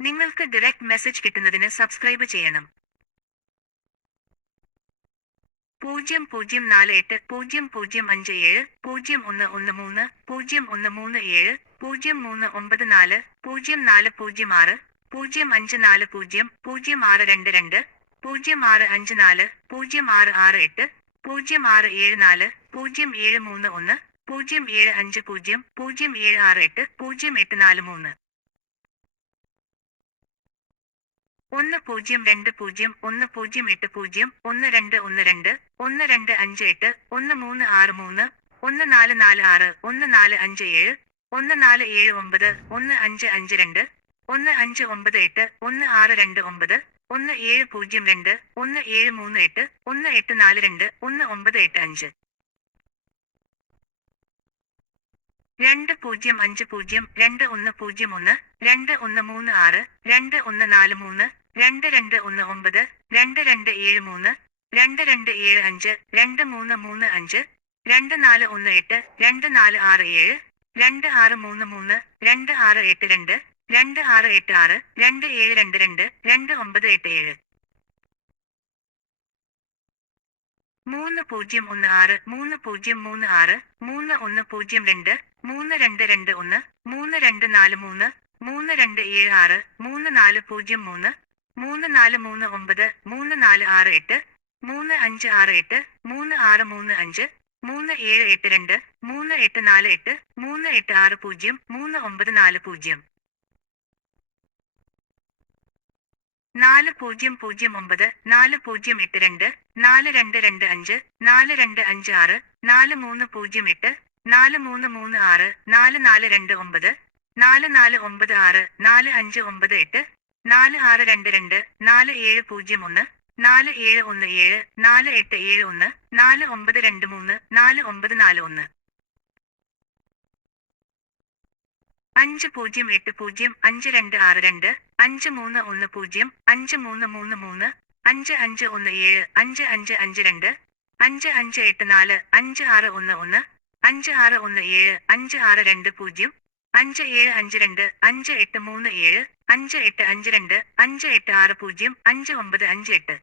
നിങ്ങൾക്ക് direct message കിട്ടുന്നതിന് subscribe ചെയ്യണം. പൂജ്യം പൂജ്യം നാല് എട്ട് പൂജ്യം പൂജ്യം അഞ്ച് ഏഴ് പൂജ്യം ഒന്ന് ഒന്ന് മൂന്ന് പൂജ്യം ഒന്ന് മൂന്ന് ഏഴ് പൂജ്യം മൂന്ന് ഒമ്പത് നാല് പൂജ്യം നാല് പൂജ്യം ആറ് പൂജ്യം അഞ്ച് നാല് പൂജ്യം പൂജ്യം ആറ് രണ്ട് രണ്ട് പൂജ്യം ആറ് അഞ്ച് നാല് പൂജ്യം ആറ് ആറ് എട്ട് പൂജ്യം ആറ് ഏഴ് നാല് പൂജ്യം ഏഴ് മൂന്ന് ഒന്ന് പൂജ്യം ഏഴ് അഞ്ച് പൂജ്യം പൂജ്യം ഏഴ് ആറ് എട്ട് പൂജ്യം എട്ട് നാല് മൂന്ന്. ഒന്ന് പൂജ്യം രണ്ട് പൂജ്യം ഒന്ന് പൂജ്യം എട്ട് പൂജ്യം ഒന്ന് രണ്ട് ഒന്ന് രണ്ട് ഒന്ന് രണ്ട് അഞ്ച് എട്ട് ഒന്ന് മൂന്ന് ആറ് മൂന്ന് ഒന്ന് നാല് നാല് ആറ് ഒന്ന് നാല് അഞ്ച് ഏഴ് ഒന്ന് നാല് ഏഴ് ഒമ്പത് ഒന്ന് അഞ്ച് അഞ്ച് രണ്ട് ഒന്ന് അഞ്ച് ഒമ്പത് എട്ട് ഒന്ന് ആറ് രണ്ട് ഒമ്പത് ഒന്ന് ഏഴ് പൂജ്യം രണ്ട് ഒന്ന് ഏഴ് മൂന്ന് എട്ട് ഒന്ന് എട്ട് നാല് രണ്ട് ഒന്ന് ഒമ്പത് എട്ട് അഞ്ച്. രണ്ട് പൂജ്യം അഞ്ച് പൂജ്യം രണ്ട് ഒന്ന് പൂജ്യം ഒന്ന് രണ്ട് ഒന്ന് മൂന്ന് ആറ് രണ്ട് ഒന്ന് നാല് മൂന്ന് രണ്ട് രണ്ട് ഒന്ന് ഒമ്പത് രണ്ട് രണ്ട് ഏഴ് മൂന്ന് രണ്ട് രണ്ട് ഏഴ് അഞ്ച് രണ്ട് മൂന്ന് മൂന്ന് അഞ്ച് രണ്ട് നാല് ഒന്ന് എട്ട് രണ്ട് നാല് ആറ് ഏഴ് രണ്ട് ആറ് മൂന്ന് മൂന്ന് രണ്ട് ആറ് എട്ട് രണ്ട് രണ്ട് ആറ് എട്ട് ആറ് രണ്ട് ഏഴ് രണ്ട് രണ്ട് രണ്ട് ഒമ്പത് എട്ട് ഏഴ്. മൂന്ന് പൂജ്യം ഒന്ന് ആറ് മൂന്ന് പൂജ്യം മൂന്ന് ആറ് മൂന്ന് ഒന്ന് പൂജ്യം രണ്ട് മൂന്ന് രണ്ട് രണ്ട് ഒന്ന് മൂന്ന് രണ്ട് നാല് മൂന്ന് മൂന്ന് രണ്ട് ഏഴ് ആറ് മൂന്ന് നാല് പൂജ്യം മൂന്ന് മൂന്ന് നാല് മൂന്ന് ഒമ്പത് മൂന്ന് നാല് ആറ് എട്ട് മൂന്ന് അഞ്ച് ആറ് എട്ട് മൂന്ന് ആറ് മൂന്ന് അഞ്ച് മൂന്ന് ഏഴ് എട്ട് രണ്ട് മൂന്ന് എട്ട് നാല് എട്ട് മൂന്ന് എട്ട് ആറ് പൂജ്യം മൂന്ന് ഒമ്പത് നാല് പൂജ്യം. നാല് പൂജ്യം പൂജ്യം ഒമ്പത് നാല് പൂജ്യം എട്ട് രണ്ട് നാല് രണ്ട് രണ്ട് അഞ്ച് നാല് രണ്ട് അഞ്ച് ആറ് നാല് മൂന്ന് പൂജ്യം എട്ട് നാല് മൂന്ന് മൂന്ന് ആറ് നാല് നാല് രണ്ട് ഒമ്പത് നാല് നാല് ഒമ്പത് ആറ് നാല് അഞ്ച് ഒമ്പത് എട്ട് നാല് ആറ് രണ്ട് രണ്ട് നാല് ഏഴ് പൂജ്യം ഒന്ന് നാല് ഏഴ് ഒന്ന് ഏഴ് നാല് എട്ട് ഏഴ് ഒന്ന് നാല് ഒമ്പത് രണ്ട് മൂന്ന് നാല് ഒമ്പത് നാല് ഒന്ന്. അഞ്ച് പൂജ്യം എട്ട് പൂജ്യം അഞ്ച് രണ്ട് ആറ് രണ്ട് അഞ്ച് മൂന്ന് ഒന്ന് പൂജ്യം അഞ്ച് മൂന്ന് മൂന്ന് മൂന്ന് അഞ്ച് അഞ്ച് ഒന്ന് ഏഴ് അഞ്ച് അഞ്ച് അഞ്ച് രണ്ട് അഞ്ച് അഞ്ച് എട്ട് നാല് അഞ്ച് ആറ് ഒന്ന് ഒന്ന് അഞ്ച് ആറ് ഒന്ന് ഏഴ് അഞ്ച് ആറ് രണ്ട് പൂജ്യം അഞ്ച് ഏഴ് അഞ്ച് രണ്ട് അഞ്ച് എട്ട് മൂന്ന് ഏഴ് അഞ്ച് എട്ട് അഞ്ച് രണ്ട് അഞ്ച് എട്ട് ആറ് പൂജ്യം അഞ്ച് ഒമ്പത് അഞ്ച് എട്ട്.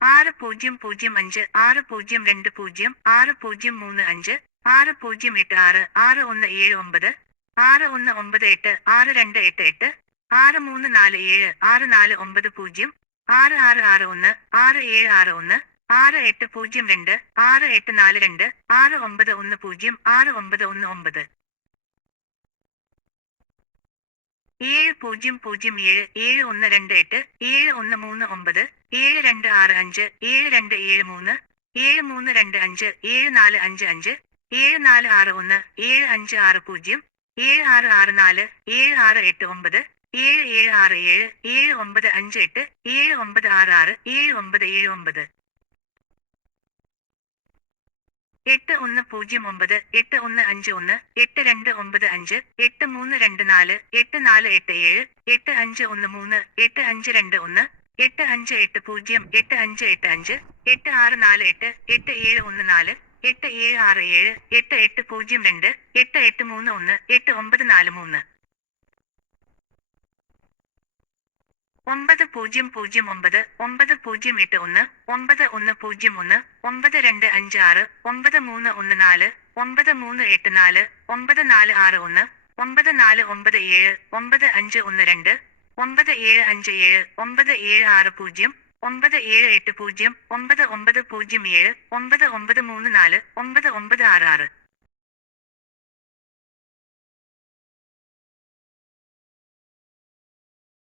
ആറ് പൂജ്യം പൂജ്യം അഞ്ച് ആറ് പൂജ്യം രണ്ട് പൂജ്യം ആറ് പൂജ്യം മൂന്ന് അഞ്ച് ആറ് പൂജ്യം എട്ട് ആറ് ആറ് ഒന്ന് ഏഴ് ഒമ്പത് ആറ് ഒന്ന് ഒമ്പത് എട്ട് ആറ് രണ്ട് എട്ട് എട്ട് ആറ് മൂന്ന് നാല് ഏഴ് ആറ് നാല് ഒമ്പത് പൂജ്യം ആറ് ആറ് ആറ് ഒന്ന് ആറ് ഏഴ് ആറ് ഒന്ന് ആറ് എട്ട് പൂജ്യം രണ്ട് ആറ് എട്ട് നാല് രണ്ട് ആറ് ഒമ്പത് ഒന്ന് പൂജ്യം ആറ് ഒമ്പത് ഒന്ന് ഒമ്പത്. ഏഴ് പൂജ്യം പൂജ്യം ഏഴ് ഏഴ് ഒന്ന് രണ്ട് എട്ട് ഏഴ് ഒന്ന് മൂന്ന് ഒമ്പത് ഏഴ് രണ്ട് ആറ് അഞ്ച് ഏഴ് രണ്ട് ഏഴ് മൂന്ന് ഏഴ് മൂന്ന് രണ്ട് അഞ്ച് ഏഴ് നാല് അഞ്ച് അഞ്ച് ഏഴ് നാല് ആറ് ഒന്ന് ഏഴ് അഞ്ച് ആറ് പൂജ്യം ഏഴ് ആറ് ആറ് നാല് ഏഴ് ആറ് എട്ട് ഒമ്പത് ഏഴ് ഏഴ് ആറ് ഏഴ് ഏഴ് ഒമ്പത് അഞ്ച് എട്ട് ഏഴ് ഒമ്പത് ആറ് ആറ് ഏഴ് ഒമ്പത് ഏഴ് ഒമ്പത്. എട്ട് ഒന്ന് പൂജ്യം ഒമ്പത് എട്ട് ഒന്ന് അഞ്ച് ഒന്ന് എട്ട് രണ്ട് ഒമ്പത് അഞ്ച് എട്ട് മൂന്ന് രണ്ട് നാല് എട്ട് നാല് എട്ട് ഏഴ് എട്ട് അഞ്ച് ഒന്ന് മൂന്ന് എട്ട് അഞ്ച് രണ്ട് ഒന്ന് എട്ട് അഞ്ച് എട്ട് പൂജ്യം എട്ട് അഞ്ച് എട്ട് അഞ്ച് എട്ട് ആറ് നാല് എട്ട് എട്ട് ഏഴ് ഒന്ന് നാല് എട്ട് ഏഴ് ആറ് ഏഴ് എട്ട് എട്ട് പൂജ്യം രണ്ട് എട്ട് എട്ട് മൂന്ന് ഒന്ന് എട്ട് ഒമ്പത് നാല് മൂന്ന്. ഒമ്പത് പൂജ്യം പൂജ്യം ഒമ്പത് ഒമ്പത് പൂജ്യം എട്ട് ഒന്ന് ഒമ്പത് ഒന്ന് പൂജ്യം ഒന്ന് ഒമ്പത് രണ്ട് അഞ്ച് ആറ് ഒമ്പത് മൂന്ന് ഒന്ന് നാല് ഒമ്പത് മൂന്ന് എട്ട് നാല് ഒമ്പത് നാല് ആറ് ഒന്ന് ഒമ്പത് നാല് ഒമ്പത് ഏഴ് ഒമ്പത് അഞ്ച് ഒന്ന് രണ്ട് ഒമ്പത് ഏഴ് അഞ്ച് ഏഴ് ഒമ്പത് ഏഴ് ആറ് പൂജ്യം ഒമ്പത് ഏഴ് എട്ട് പൂജ്യം ഒമ്പത് ഒമ്പത് പൂജ്യം ഏഴ് ഒമ്പത് ഒമ്പത് മൂന്ന് നാല് ഒമ്പത് ഒമ്പത് ആറ് ആറ്.